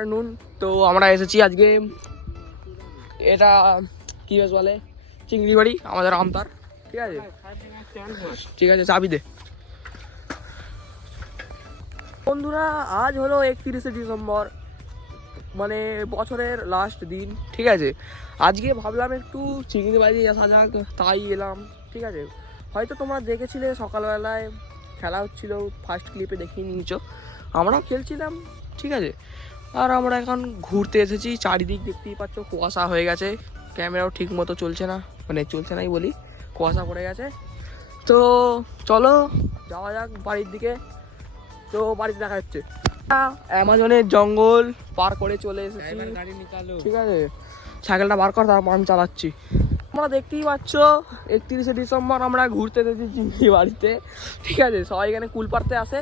Afternoon. তো আমরা এসেছি আজকে, এটা কি বেশ বলে, চিংড়ি বাড়ি আমাদের আমতার। ঠিক আছে ঠিক আছে, চাবি দে। বন্ধুরা আজ হলো 31শে ডিসেম্বর, মানে বছরের লাস্ট দিন। ঠিক আছে, আজকে ভাবলাম একটু চিংড়ি বাড়ি আসা যাক, তাই এলাম। ঠিক আছে, হয়তো তোমরা দেখেছিলে সকালবেলায় খেলা হচ্ছিল, ফার্স্ট ক্লিপে দেখিয়ে নিয়েছো, আমরাও খেলছিলাম। ঠিক আছে, আর আমরা এখন ঘুরতে এসেছি। চারিদিক দেখতেই পাচ্ছ কুয়াশা হয়ে গেছে, ক্যামেরাও ঠিক মতো চলছে না, মানে চলছে নাই বলি, কুয়াশা পড়ে গেছে। তো চলো যাওয়া যাক বাড়ির দিকে। তো বাড়িতে দেখা যাচ্ছে অ্যামাজনের জঙ্গল পার করে চলে এসেছি। ঠিক আছে, সাইকেলটা বার কর, তারপর আমি চালাচ্ছি। তোমরা দেখতেই পাচ্ছ 31শে ডিসেম্বর আমরা ঘুরতে এসেছি চিংড়ি বাড়িতে। ঠিক আছে, সবাই এখানে কুল পাড়তে আসে,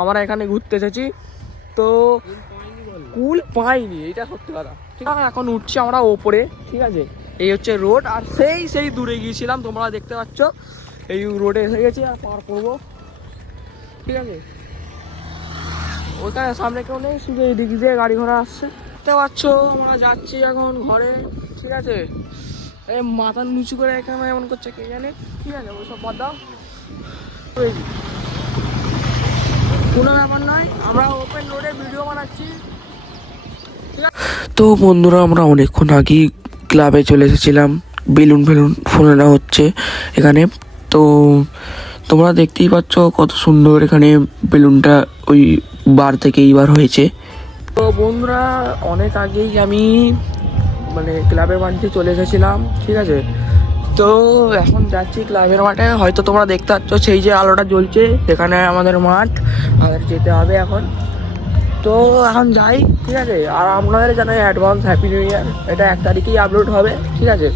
আমরা এখানে ঘুরতে এসেছি। তো কুল পাইনি, এটা সত্যি কথা। ঠিক আছে, এখন উঠছি আমরা ওপরে। ঠিক আছে, এই হচ্ছে রোড, আর সেই দূরে গিয়েছিলাম, তোমরা দেখতে পাচ্ছ এই রোডে এসে গেছি আর পার করবো। ঠিক আছে, ওইখানে সামনে কেউ নেই, শুধু এই দিক দিয়ে গাড়ি ঘোড়া আসছে। দেখতে পাচ্ছ আমরা যাচ্ছি এখন ঘরে। ঠিক আছে, এই মাথা নিচু করে এখানে এমন করছে কে জানে। ঠিক আছে, ওইসব বাদ দাও, কোনো ব্যাপার নয়, আমরা ওপেন রোডে ভিডিও বানাচ্ছি। তো বন্ধুরা আমরা অনেকক্ষণ আগেই ক্লাবে চলে এসেছিলাম, বেলুন ফোলানো হচ্ছে এখানে। তো তোমরা দেখতেই পাচ্ছ কত সুন্দর এখানে বেলুনটা ওই বার থেকে এইবার হয়েছে। তো বন্ধুরা অনেক আগেই আমি মানে ক্লাবের মাঠে চলে এসেছিলাম। ঠিক আছে, তো এখন যাচ্ছি ক্লাবের মাঠে। হয়তো তোমরা দেখতে পাচ্ছ সেই যে আলোটা জ্বলছে, সেখানে আমাদের মাঠ, আমাদের যেতে হবে এখন। তো এখন যাই। ঠিক আছে, আর আপনাদের জানাই অ্যাডভান্স হ্যাপি নিউ ইয়ার। এটা 1 তারিখেই আপলোড হবে। ঠিক আছে,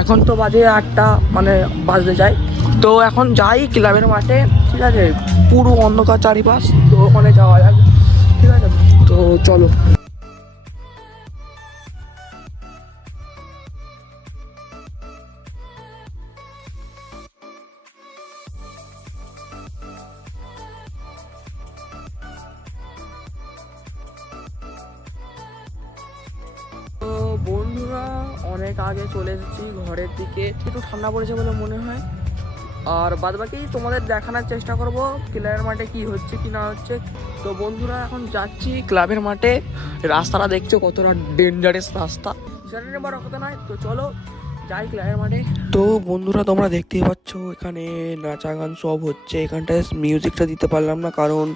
এখন তো বাজে 8টা, মানে বাজতে যাই। তো এখন যাই ক্লাবের মাঠে। ঠিক আছে, পুরো অন্ধকার চারিপাশ, তো ওখানে যাওয়া যাক। ঠিক আছে, তো চলো। তো বন্ধুরা অনেক আগে চলে এসেছি ঘরের দিকে, একটু ঠান্ডা পড়েছে বলে মনে হয়। আর বাদবাকি তোমাদের দেখানোর চেষ্টা করব ক্লাবের মাঠে কি হচ্ছে কি না হচ্ছে। তো বন্ধুরা এখন যাচ্ছি ক্লাবের মাঠে। রাস্তাটা দেখছো কতটা ডেঞ্জারাস রাস্তা, সেটা নিয়ে বড় কথা নয়। তো চলো যাই ক্লাবের মাঠে। তো বন্ধুরা তোমরা দেখতেই পাচ্ছ এখানে নাচা গান সব হচ্ছে। এখানটায় মিউজিকটা দিতে পারলাম না, কারণ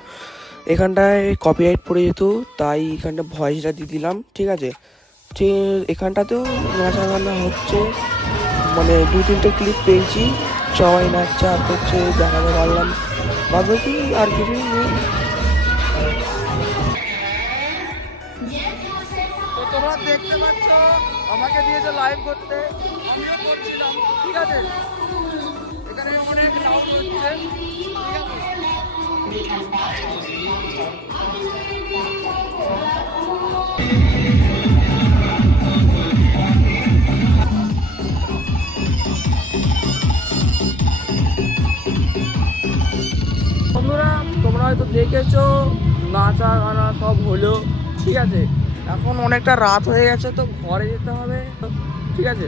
এখানটায় কপিরাইট পড়ে যেত, তাই এখানটা ভয়েসটা দিয়ে দিলাম। ঠিক আছে, এখানটাতেও নাচা গানা হচ্ছে, মানে 2-3টে ক্লিপ পেয়েছি, সবাই নাচছে আর করছে, দেখাতে পারলাম। ভাবো কি আর কিছুই নেই। তো তোমরা দেখতে পাচ্ছ আমাকে দিয়েছে লাইভ করতে, আমিও করছিলাম। ঠিক আছে, এখানে অনেক সাউন্ড হচ্ছে। ঠিক আছে, বন্ধুরা তোমরা হয়তো দেখেছো নাচা গানা সব হলো। ঠিক আছে, এখন অনেকটা রাত হয়ে গেছে, তো ঘরে যেতে হবে। ঠিক আছে,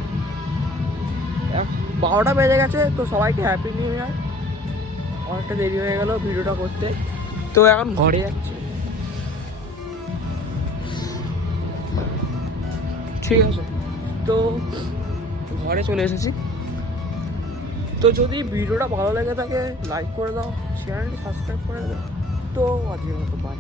12টা বেজে গেছে। তো সবাইকে হ্যাপি নিউ ইয়ার। অনেকটা দেরি হয়ে গেল ভিডিওটা করতে, তো এখন ঘরে যাচ্ছি। ঠিক আছে, তো ঘরে চলে এসেছি। তো যদি ভিডিওটা ভালো লেগে থাকে লাইক করে দাও, চ্যানেলটি সাবস্ক্রাইব করে দাও। তো আজকের মতো বাই।